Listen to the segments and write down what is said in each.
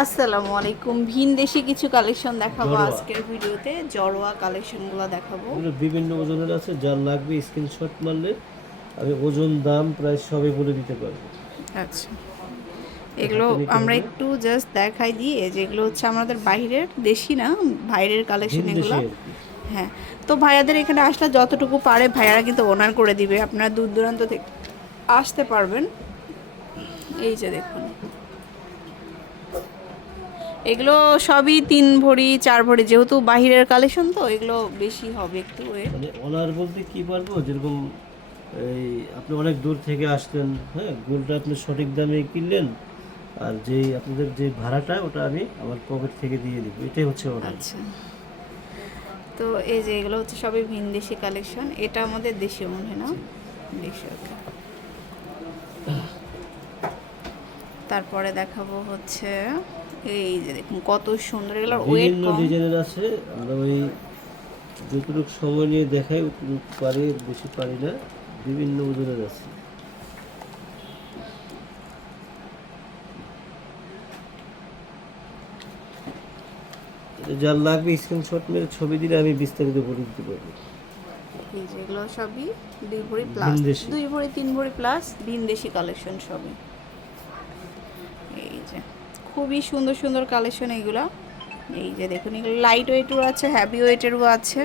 আসসালামু আলাইকুম। ভিনদেশি কিছু কালেকশন দেখাবো আজকের ভিডিওতে। জড়োয়া কালেকশনগুলো দেখাবো। বিভিন্ন ওজনের আছে যার লাগবে স্ক্রিনশট মারলে আমি ওজন দাম প্রায় সবই বলে দিতে পারব। আচ্ছা। এগুলো আমরা একটু জাস্ট দেখাই দিয়ে যেগুলো হচ্ছে আমাদের বাইরের দেশি না বাইরের কালেকশন এগুলো। হ্যাঁ। তো ভাইয়াদের এখানে আসলে যতটুকু পারে ভাইয়ারা কিন্তু ওনার করে দিবে। আপনারা দূর দূরান্ত থেকে আসতে পারবেন। এই যে দেখুন। এগুলো সবই তিন ভরি চার ভরি যেহেতু বাহিরের কালেকশন তো এগুলো বেশি হবে একটু মানে অনার বলতে কি পারব যেরকম এই আপনি অনেক দূর থেকে আসলেন হ্যাঁ গোলটা আপনি সঠিক দামে কিনলেন আর যেই আপনাদের যে ভাড়াটা ওটা আমি আমার পকেট থেকে দিয়ে দিব এটাই হচ্ছে অনার আচ্ছা। তো এই যে এগুলো হচ্ছে সবই ভিনদেশি কালেকশন এটা আমাদের দেশীয় মনে হয় না? দেশীয় তারপরে দেখাবো হচ্ছে এই যে দেখুন কত সুন্দর এগুলোর ওয়েট কম। ডিজাইনের আছে আমরা ওই যতটুকু সময় নিয়ে দেখাই পারি বেশি পারি না বিভিন্ন ওজনের আছে। যার লাগবে স্ক্রিনশট মেরে ছবি দিলে আমি বিস্তারিত বলে দিতে পারব। এই যে এগুলো সবই দুই ভরি প্লাস। দুই ভরি তিন ভরি প্লাস ভিনদেশি কালেকশন সবই। খুবই সুন্দর সুন্দর কালেকশন এগুলো। এই যে দেখুন এগুলো লাইট ওয়েটেরও আছে হ্যাভি ওয়েটেরও আছে।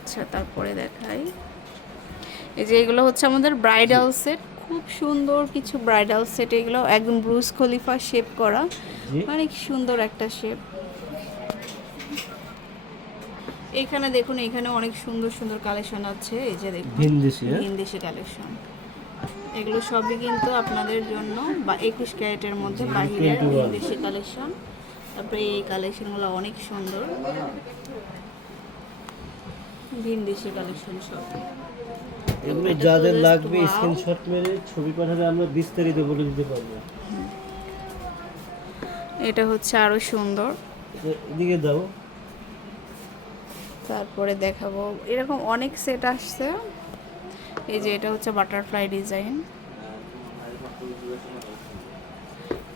আচ্ছা তারপরে দেখাই। এই যে এগুলো হচ্ছে আমাদের ব্রাইডাল সেট খুব সুন্দর কিছু ব্রাইডাল সেট এগুলো একদম ব্রুস খলিফা শেপ করা। অনেক সুন্দর একটা শেপ এখানে দেখুন এখানে অনেক সুন্দর সুন্দর কালেকশন আছে। এই যে দেখুন হ্যাঁ? হিন্দেশি কালেকশন এগুলো সবই কিন্তু আপনাদের জন্য বা একুশ ক্যারেটের মধ্যে বাহিরে 21 হিন্দেশি কালেকশন। তারপরে এই কালেকশনগুলো অনেক সুন্দর। ভিনদেশি কালেকশন সব। এগুলো যাদের লাগবে স্ক্রিনশট মেরে ছবি পাঠালে আমরা বিস্তারিত বলে দিতে পারব। এটা হচ্ছে আরও সুন্দর। এদিকে দাও। তারপরে দেখাবো। এরকম অনেক সেট আসছে। এই যে এটা হচ্ছে বাটারফ্লাই ডিজাইন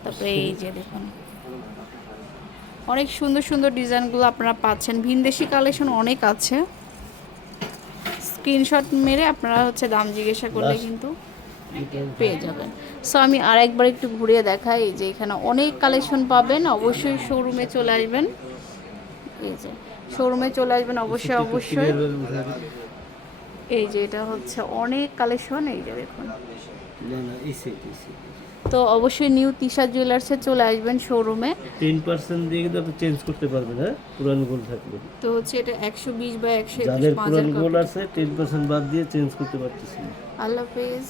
তারপরে এই যে দেখুন। অনেক সুন্দর সুন্দর ডিজাইনগুলো আপনারা পাচ্ছেন। ভিনদেশি কালেকশন অনেক আছে। স্ক্রিনশট মেরে আপনারা হচ্ছে দাম জিজ্ঞাসা করলে কিন্তু পেয়ে যাবেন। সো আমি আরেকবার একটু ঘুরিয়ে দেখাই এই যে এখানে অনেক কালেকশন পাবেন। অবশ্যই শোরুমে চলে আসবেন। এই যে শোরুমে চলে আসবেন অবশ্যই অবশ্যই। এই যে এটা হচ্ছে অনেক কালেকশন এই যে দেখুন। তো অবশ্যই নিউ তিশা জুয়েলার্সে চলে আসবেন শোরুমে টেন পার্সেন্ট দিয়ে কিন্তু আপনি চেঞ্জ করতে পারবেন হ্যাঁ? পুরান গোল থাকবে। তো হচ্ছে এটা একশো বিশ বা একশো যাদের পুরান গোল আছে টেন পার্সেন্ট বাদ দিয়ে চেঞ্জ করতে পারতেছি। আল্লাহ হাফেজ।